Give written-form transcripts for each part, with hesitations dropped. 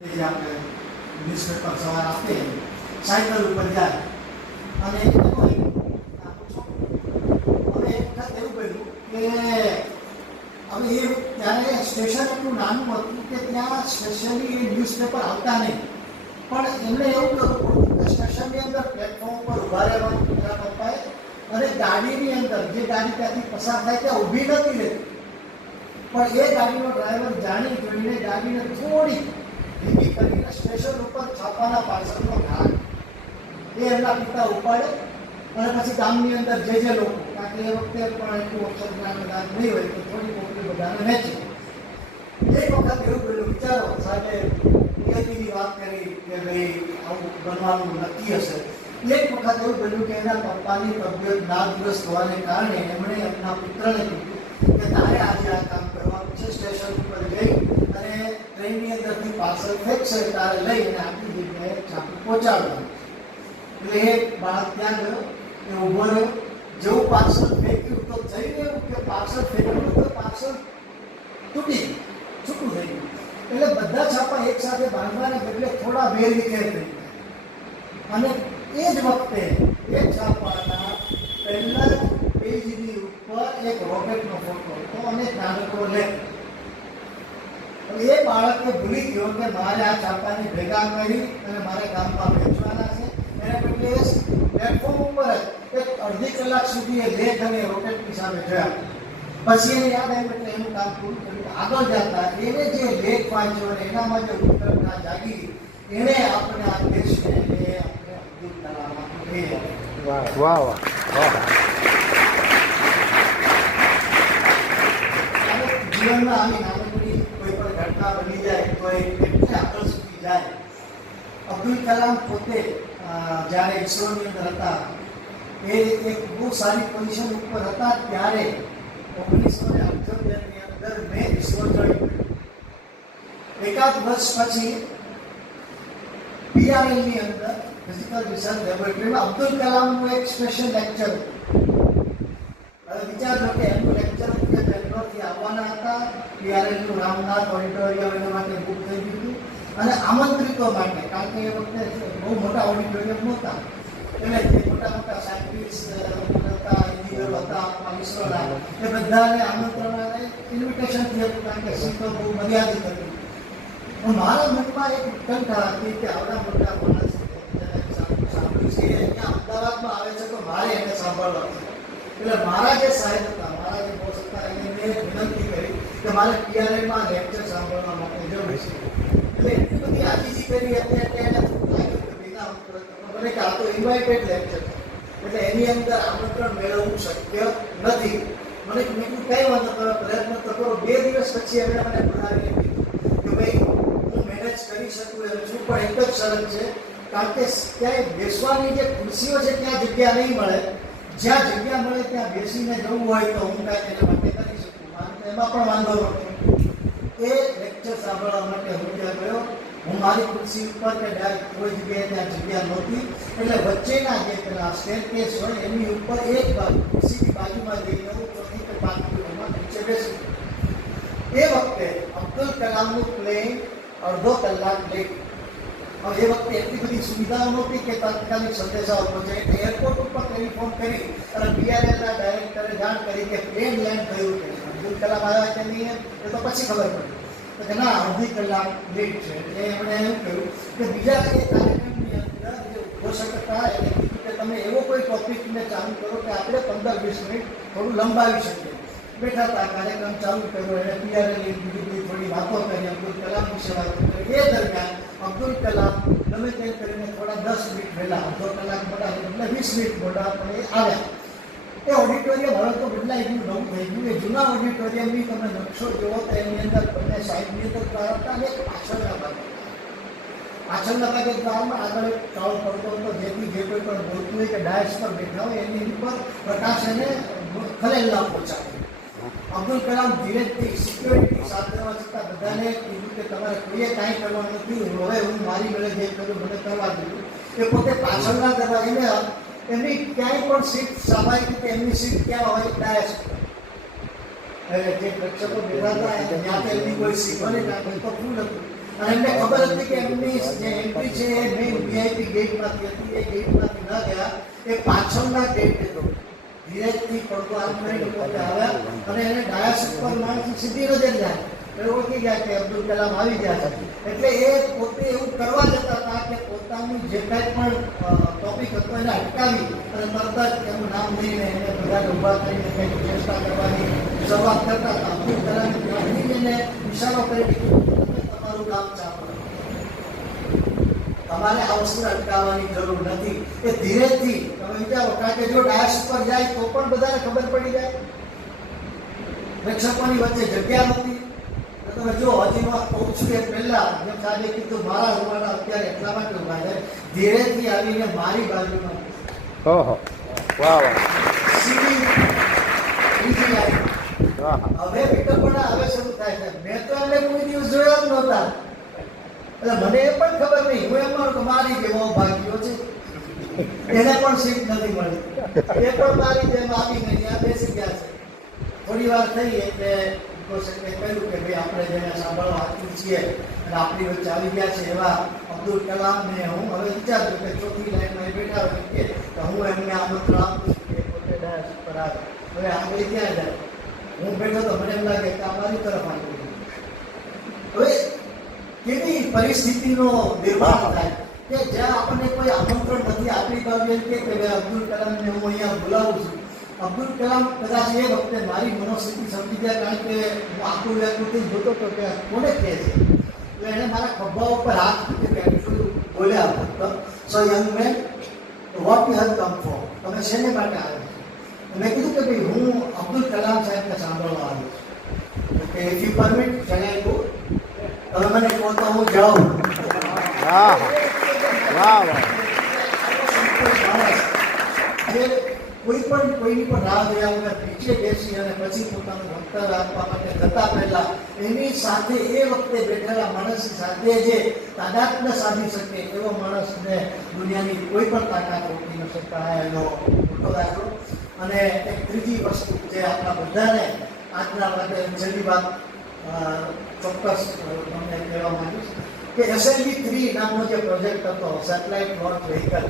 જે આપણે ન્યૂઝપેપર સવાર આપીએ સાયકલ ઉપર જાય અને હવે એક વખત એવું કર્યું કે હવે એ ત્યારે સ્ટેશન એટલું નાનું હતું કે ત્યાં સ્પેશિયલી એ ન્યૂઝપેપર આવતા નહીં, પણ એમણે એવું કરવું કે સ્ટેશનની અંદર પ્લેટફોર્મ પર ઊભા રહેવાનું કૂતરા પપ્પાએ, અને ગાડીની અંદર જે ગાડી ત્યાંથી પસાર થાય ત્યાં ઊભી નથી રહેતી, પણ એ ગાડીનો ડ્રાઈવર જાણી જોઈને ગાડીને થોડી ધીમી કરીને સ્ટેશન ઉપર છાપાના પાર્સલનો ઘાટ એ એમના પિતા ઉપાડે અને પછી ગામની અંદર જે લોકો, કારણ કે એ વખતે પણ એટલું અક્ષર જ્ઞાન જ્ઞાન નહીં હોય તો થોડી મોકલી બધાને વેચે. એક વખત એવું પેલું વિચારો સાહેબે નિયતિની વાત કરી કે ભાઈ આવું બનવાનું નક્કી હશે. એક વખત એવું બન્યું કે એના પપ્પાની તબિયત નાદુરસ્ત હોવાને કારણે એમણે એમના પુત્રને કીધું કે તારે આજે આ કામ કરવાનું છે, સ્ટેશન ઉપર જઈ અને ટ્રેનની અંદરથી પાર્સલ ફેંકશે તારે લઈ અને આટલી જગ્યાએ છાપું પહોંચાડવાનું. એટલે એ બાળક ત્યાં ગયો, એ ઊભો રહ્યો, જેવું પાર્સલ ફેંક્યું તો જઈને એવું કે પાર્સલ ફેંક્યું તો પાર્સલ તૂટી છૂટું થઈ ગયું. એટલે બધા છાપા એક સાથે બાંધવાને બદલે થોડા વેરવિખેર થઈ ગયા, અને એ જ વખતે એ છાપાના પહેલા પેજની ઉપર એક રોકેટનો ફોટો હતો અને એક નાનકડો લેખ. એ બાળકે ભૂલી ગયો કે મારે આ છાપાની ભેગા કરી અને મારે ગામમાં વેચવાના છે. એને બદલે પ્લેટફોર્મ ઉપર જ એક અડધી કલાક સુધી એ લેખ અને રોકેટની સામે જોયા. પછી એને યાદ આવ્યું એટલે એનું કામ પૂરું કર્યું. આગળ જતા એને જે લેખ વાંચ્યો અને એનામાં જે ઉત્તરતા જાગી એને આપણે આ દેશને આપણે અબ્દુલ કલામ આપ્યું. વાહ વાહ વાહ વાહ. જીવનમાં આવી નાનકડી કોઈ પણ ઘટના બની જાય તો એ કેટલી આગળ સુધી જાય. અબ્દુલ કલામ પોતે જ્યારે ઈસરોની અંદર હતા એ એક બહુ સારી પોઝિશન ઉપર હતા ત્યારે 1978 ની અંદર મેં ઈસરો જોઈન કર્યું. એકાદ વર્ષ પછી PRL ની અંદર ફિઝિકલ રિસર્ચ લેબોરેટરીમાં અબ્દુલ કલામનું એક સ્પેશિયલ લેક્ચર હતું. હવે વિચારજો કે એમનું લેક્ચર કે બેંગ્લોરથી આવવાના હતા, PRLનું રામનાથ ઓડિટોરિયમ એના માટે બુક થઈ ગયું હતું, અને આમંત્રિતો માટે, કારણ કે એ વખતે બહુ મોટા ઓડિટોરિયમ નહોતા, એટલે જે મોટા મોટા સાયન્ટિસ્ટ હતા, એન્જિનિયરો હતા ઈસરોના, એ બધાને આમંત્રણ ઇન્વિટેશનથી હતું, કારણ કે સીટો બહુ મર્યાદિત હતી. પણ મારા મનમાં એક ઉત્કંઠા હતી કે આવડા મોટા માણસ સાંભળ્યું છે અહીંયા અમદાવાદમાં આવે છે તો મારે એને સાંભળવા છે. એટલે મારા જે સાહેબ હતા, મારા જે બોસ હતા, એને મેં વિનંતી કરી કે મારે PRLમાં લેક્ચર સાંભળવા માટે જરૂર છે. એટલે એટલી બધી આજીજી કરી હતી એટલે એને લાગ્યું કે વિના મને કે આ તો ઇન્વાઇટેડ લેક્ચર છે, એટલે એની અંદર આમંત્રણ મેળવવું શક્ય નથી. મને કીધું કઈ વાંધો કરો, પ્રયત્ન તો કરો. 2 દિવસ પછી એમણે મને બોલાવીને કીધું કે ભાઈ હું મેનેજ કરી શકું એમ છું, પણ એક જ શરત છે, કારણ કે ક્યાંય બેસવાની જે ખુરશીઓ છે ત્યાં જગ્યા નહીં મળે, જ્યાં જગ્યા મળે ત્યાં બેસીને જવું હોય તો હું કાંઈ તેના માટે કરી શકું, એમાં પણ વાંધો નથી. એ લેક્ચર સાંભળવા માટે હું ત્યાં ગયો. હું મારી ખુરશી ઉપર કે ડાયરેક્ટ કોઈ જગ્યાએ ત્યાં જગ્યા નહોતી, એટલે વચ્ચેના જે પેલા સ્ટેરકેસ હોય એની ઉપર એક બાજુ ખુરશીની બાજુમાં જઈને હું 4થી કે 5 કિલોમાં નીચે બેસું. એ વખતે અબ્દુલ કલામનું પ્લેન અડધો કલાક લેટ. હવે એ વખતે એટલી બધી સુવિધાઓ નહોતી કે તાત્કાલિક સંદેશાઓ પહોંચે, એટલે એરપોર્ટ ઉપર ટેલિફોન કરી અને PRLના ડાયરેક્ટરે જાણ કરી કે પ્લેન લેન્ડ થયું છે, અબ્દુલ કલામ આવ્યા કે નહીં એ તો પછી ખબર પડી. તો કે ના, અડધી કલાક લેટ છે. એટલે એમણે એમ કહ્યું કે બીજા એ કાર્યક્રમની અંદર જે ઉદ્ઘોષક હતા એને કીધું કે તમે એવો કોઈ ટોપિકને ચાલુ કરો કે આપણે 15-20 મિનિટ થોડું લંબાવી શકીએ. બેઠા હતા, કાર્યક્રમ ચાલુ કર્યો, એને PRLની બીજી થોડી વાતો કરી, અબ્દુલ કલામ વિશે વાત કરી. એ દરમિયાન અબ્દુલ કલામ ગમે તેમ કરીને થોડા 10 મિનિટ વહેલા, અડધો કલાક મોડા એટલે 20 મિનિટ મોડા પણ એ આવ્યા. એ ઓડિટોરિયમ હવે તો બદલાઈ ગયું, નવું થઈ ગયું. એ જૂના ઓડિટોરિયમની તમે નકશો જોવો તો એની અંદર બંને સાઈડની અંદર દ્વાર હતા અને પાછળના ભાગે દ્વારમાં આગળ એક ચાવલ પડતો હતો, જેથી જે કોઈ પણ બોલતું હોય કે ડાયસ પર બેઠા હોય એની ઉપર પ્રકાશ એને ખલેલ ના પહોંચાડે. અબ્દુલ કલામ ધીરેથી સિક્યોરિટી સાથે દેવા છતાં બધાને કીધું કે તમારે કોઈએ કાંઈ કરવાનું નથી, હવે હું મારી મેળે જે કર્યું મને કરવા દીધું. એ પોતે પાછળના દરવાજે એમની ક્યાંય પણ સીટ સ્વાભાવિક રીતે એમની સીટ ક્યાં હોય, ડાયસ. જે પ્રેક્ષકો બેઠા હતા ત્યાં એમની કોઈ સીટ હોય ને તો ફૂલ હતું. અને એમને ખબર હતી કે એમની જે એન્ટ્રી છે એ મેઇન વીઆઈપી ગેટમાંથી હતી, એ ગેટમાંથી ન ગયા, એ પાછળના ગેટ હતો. ધીરેથી પડતો આમ કરીને પોતે આવ્યા અને એને ડાયસ ઉપર માણસની સીધી નજર જાય એટલે ઓળખી ગયા કે અબ્દુલ કલામ આવી ગયા છે. એટલે એ પોતે એવું કરવા જતા હતા કે પોતાનું જે કાંઈ પણ ટોપિક હતો એને અટકાવી અને તરત જ એનું નામ લઈને એને બધાને ઊભા કરીને કંઈક ચેષ્ટા કરવાની શરૂઆત કરતા હતા. અબ્દુલ કલામે ત્યાંથી એને ઇશારો કરી દીધો તમે તમારું કામ ચાલો, તમારે આ વસ્તુને અટકાવવાની જરૂર નથી. એ ધીરેથી તમે વિચારો, કારણ કે જો ડાયસ ઉપર જાય તો પણ બધાને ખબર પડી જાય, પ્રેક્ષકોની વચ્ચે જગ્યા નથી. તમે જો હજી હું કહું છું એ પહેલા જેમ સાહેબે કીધું મારા રૂવાડા અત્યારે એટલા માટે ઉભા છે, ધીરેથી આવીને મારી બાજુમાં ઓહો, વાહ વાહ, સીધી બીજી લાઈન. વાહ, હવે વિકલ્પના હવે શરૂ થાય છે. મેં તો એમને કોઈ દિવસ જોયા જ નહોતા, એટલે મને એ પણ ખબર નહીં. હું એમ માનું કે મારી જેવો ભાગ્યો છે, એને પણ સીટ નથી મળી, એ પણ મારી જેમ આવી ગઈ, ત્યાં બેસી ગયા છે. થોડી વાર થઈ એટલે કહ્યું કે ભાઈ આપણે જેને સાંભળવા આતુર છીએ અને આપણી વચ્ચે આવી ગયા છે એવા અબ્દુલ કલામને હું હવે વિચારું કે ચોથી લાઈનમાં બેઠા હોય કે હું એમને આમંત્રણ આપું છું કે પોતે ડાયસ પર આવે. હવે આગળ ક્યાં જાય? હું બેઠો તો મને એમ લાગે કે આ મારી તરફ આવી ગયું. હવે કેવી પરિસ્થિતિનો નિર્માણ થાય કે જ્યાં આપણને કોઈ આમંત્રણ નથી, આપણી બાજુ એમ કે ભાઈ અબ્દુલ કલામને હું અહીંયા બોલાવું છું. અબ્દુલ કલામ કદાચ એ વખતે મારી મનોસ્થિતિ સમજી ગયા, કારણ કે હું આખું વ્યાકૃતિ જોતો હતો કે કોને કહે છે. એટલે એણે મારા ખભા ઉપર હાથ મૂકી બેઠું બોલ્યા ફક્ત, so young man what you have come for, તમે શેને માટે આવ્યા છો? મેં કીધું કે ભાઈ હું અબ્દુલ કલામ સાહેબને સાંભળવા આવ્યો છું. કે ઇફ યુ પરમિટ ચલાય ગો, તમે મને કહો તો હું જાઉં. વાહ વાહ વાહ, જે કોઈ પણ કોઈની પણ રાહ જોયા વગર નીચે બેસી અને પછી પોતાનું વક્તવ્ય આપવા માટે જતા પહેલા એની સાથે એ વખતે બેઠેલા માણસની સાથે જે તાકાત ન સાધી શકે એવો માણસને દુનિયાની કોઈ પણ તાકાત રોકી ન શકતા એનો મોટો દાખલો. અને એક ત્રીજી વસ્તુ જે આપણા બધાને આજના માટે છેલ્લી વાત ચોક્કસ તમને કહેવા માંગીશ કે SLV-3 નામનો જે પ્રોજેક્ટ હતો, સેટેલાઇટ લોન્ચ વ્હીકલ,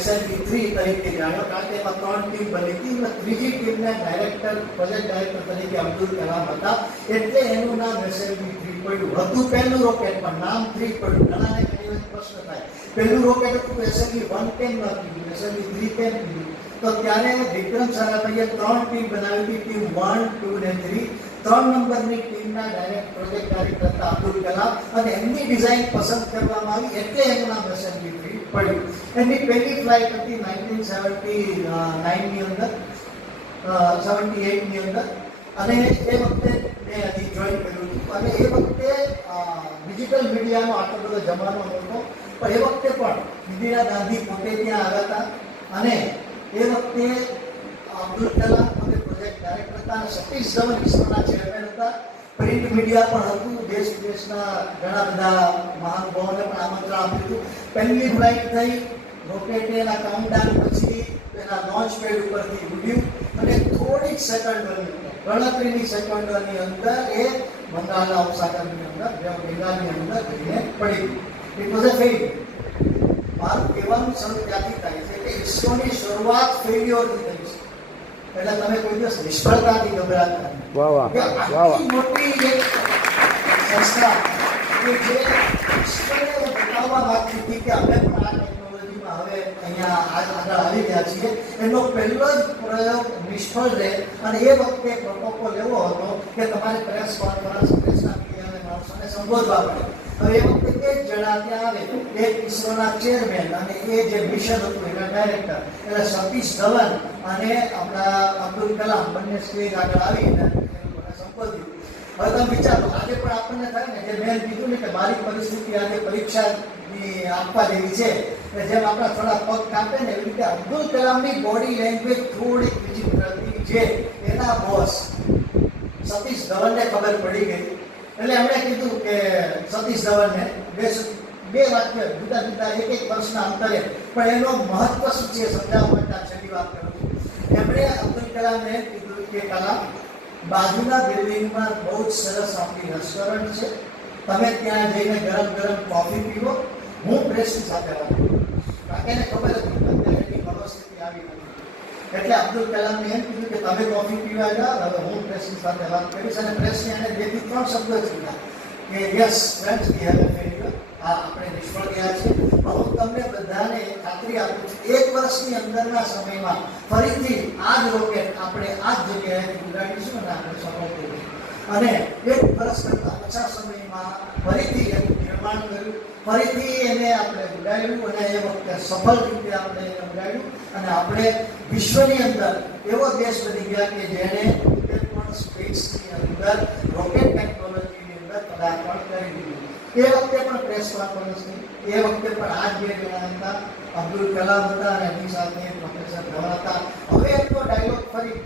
SLV-3 તરીકે જાણ્યો, કારણ કે એમાં 3 ટીમ બની હતી. ત્રીજી ટીમના ડાયરેક્ટર, પ્રોજેક્ટ ડાયરેક્ટર તરીકે અબ્દુલ કલામ હતા, એટલે એનું નામ SLV-3 પડ્યું. હતું પહેલું રોકેટ પણ નામ 3 પડ્યું. ઘણાને ઘણી વખત પ્રશ્ન થાય, પહેલું રોકેટ હતું SLV-1 કેમ ન કીધું, SLV-3 કેમ કીધું? તો ત્યારે વિક્રમ સારાભાઈએ 3 ટીમ બનાવી હતી, ટીમ 1, 2 અને 3. 3 નંબરની ટીમના પ્રોજેક્ટ ડાયરેક્ટર હતા અબ્દુલ કલામ, અને એમની ડિઝાઇન પસંદ કરવામાં આવી એટલે એનું નામ SLV-3 પડ્યું. એમની પહેલી ફ્લાઇટ હતી 1979ની અંદર, 78ની અંદર, અને એ વખતે મેં હજી જોઈન કર્યું હતું. અને એ વખતે ડિજિટલ મીડિયાનો આટલો બધો જમાનો નહોતો, પણ એ વખતે પણ ઇન્દિરા ગાંધી પોતે ત્યાં આવ્યા હતા. અને એ વખતે અબ્દુલ કલામ પોતે પ્રોજેક્ટ ડાયરેક્ટર હતા અને સતીશ ધવન ઇસરોના ચેરમેન હતા. પ્રિન્ટ મીડિયા પણ હતું, દેશ વિદેશના ઘણા બધા મહાનુભાવોને પણ આમંત્રણ આપ્યું હતું. પહેલી ફ્લાઇટ થઈ, રોકેટ એના કાઉન્ટડાઉન પછી એના લોન્ચ પેડ ઉપરથી ઉડ્યું અને થોડીક સેકન્ડોની ગણતરીની સેકન્ડોની અંદર એ બંગાળના ઉપસાગરની અંદર, બંગાળની અંદર જઈને પડી. It was a failure. મારું કહેવાનું શરૂ ત્યાંથી થાય છે કે ઇસરોની શરૂઆત ફેલ્યોરથી થઈ છે. એટલે તમે કોઈ દિવસ નિષ્ફળતાથી ગભરાતા નહીં. વાહ વાહ વાહ વાહ, મોટી એક સંસ્થા કે જે ઇસરોને બતાવવા માંગતી હતી કે અમે પણ આ ટેકનોલોજીમાં હવે અહીંયા આગળ આવી ગયા છીએ. એનો પહેલો જ પ્રયોગ નિષ્ફળ રહે અને એ વખતે પ્રોટોકોલ એવો હતો કે તમારે પ્રેસ કોન્ફરન્સ, પ્રેસના મીડિયાને માણસોને સંબોધવા પડે. હવે એ વખતે એક જણા ત્યાં આવે, એક ઇસરોના ચેરમેન અને એ જે મિશન હતું એના ડાયરેક્ટર, એટલે સતીશ ધવન અને આપણા અબ્દુલ કલામ બંને સ્ટેજ આગળ આવીને સંબોધ્યું. હવે તમે વિચારો, આજે પણ આપણને થાય ને, જે મેં કીધું ને કે મારી પરિસ્થિતિ આજે પરીક્ષાની આપવા જેવી છે, એટલે જેમ આપણા થોડા પગ કાપે ને એવી રીતે અબ્દુલ કલામની બોડી લેંગ્વેજ થોડીક વિચિત્ર હતી, જે એના બોસ સતીશ ધવનને ખબર પડી ગઈ. એટલે એમણે કીધું કે સતીશ ધવનને બે વાક્ય જુદા જુદા એક વર્ષના અંતરે, પણ એનો મહત્વ શું છે સમજાવવા માટે છેલ્લી વાત કરું છું. એમણે અબ્દુલ કલામને કીધું કે કલામ, બાજુના બિલ્ડિંગમાં બહુ જ સરસ આપણી રેસ્ટોરન્ટ છે, તમે ત્યાં જઈને ગરમ ગરમ કોફી પીવો, હું પ્રેસની સાથે વાત કરું. એને ખબર હતી અત્યારે એની પરિસ્થિતિ આવી નથી, એટલે અબ્દુલ કલામને એમ કીધું કે તમે કોફી પીવા જાઓ, હવે હું પ્રેસની સાથે વાત કરીશ. અને પ્રેસને એને 2 થી 3 શબ્દો જ કીધા કે yes friends, we have a failure, હા આપણે નિષ્ફળ ગયા છે. હું તમને બધાને ખાતરી આપું છું, 1 વર્ષની અંદરના સમયમાં ફરીથી આ જ રોકેટ આપણે આ જ જગ્યાએથી ઉડાડીશું અને આપણે સફળ થઈશું. અને 1 વર્ષ કરતાં ઓછા સમયમાં ફરીથી એનું નિર્માણ કર્યું, ફરીથી એને આપણે ઉડાડ્યું અને એ વખતે સફળ રીતે આપણે એને ઉડાડ્યું અને આપણે વિશ્વની અંદર એવો દેશ બની ગયા કે જેણે પણ સ્પેસની અંદર રોકેટ ટેકનોલોજીની અંદર પદાર્પણ કરી દીધું. એ વખતે પણ પ્રેસ કોન્ફરન્સ થઈ, એ વખતે પણ આ જ 2 જણા હતા, અબ્દુલ કલામ હતા અને એની સાથે પ્રોફેસર ધવન હતા. હવે એટલો ડાયલોગ ફરી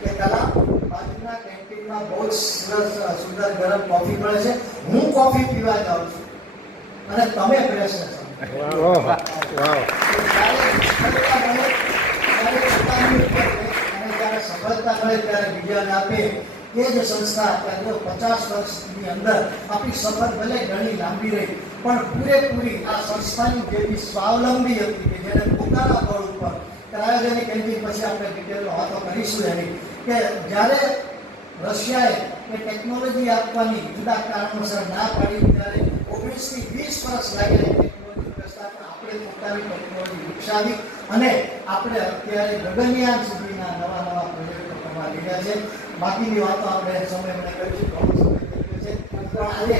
કે કલામ, બાજુના કેન્ટીનમાં બહુ જ સરસ સુંદર ગરમ કોફી મળે છે, હું કોફી પીવા જાઉં છું અને તમે પ્રેસને સમજો. ઓહો વાહ જ્યારે સફળતા મળે ત્યારે બીજાને આપે. એ જ સંસ્થા અત્યારે 50 વર્ષની અંદર આપણી સફર ભલે ઘણી લાંબી રહી પણ પૂરેપૂરી આ સંસ્થાની જેવી સ્વાવલંબી હતી કે જેને પોતાના બળ ઉપર ક્રાયોજેનિક એન્જિન, પછી આપણે ડિટેલનો વાતો કરીશું એની, કે જ્યારે રશિયાએ એ ટેકનોલોજી આપવાની જુદા કારણોસર ના પાડી ત્યારે 19 થી 20 વર્ષ લાગ્યા ટેકનોલોજી પ્રસ્તાવ, પણ આપણે પોતાની ટેકનોલોજી વિકસાવી અને આપણે અત્યારે ગગનયાન સુધીના નવા પ્રોજેક્ટો કરવા લીધા છે. બાકીની વાતો આપણે સમય મને કરીશું, ઘણો સમય થઈ ગયો છે. પણ આજે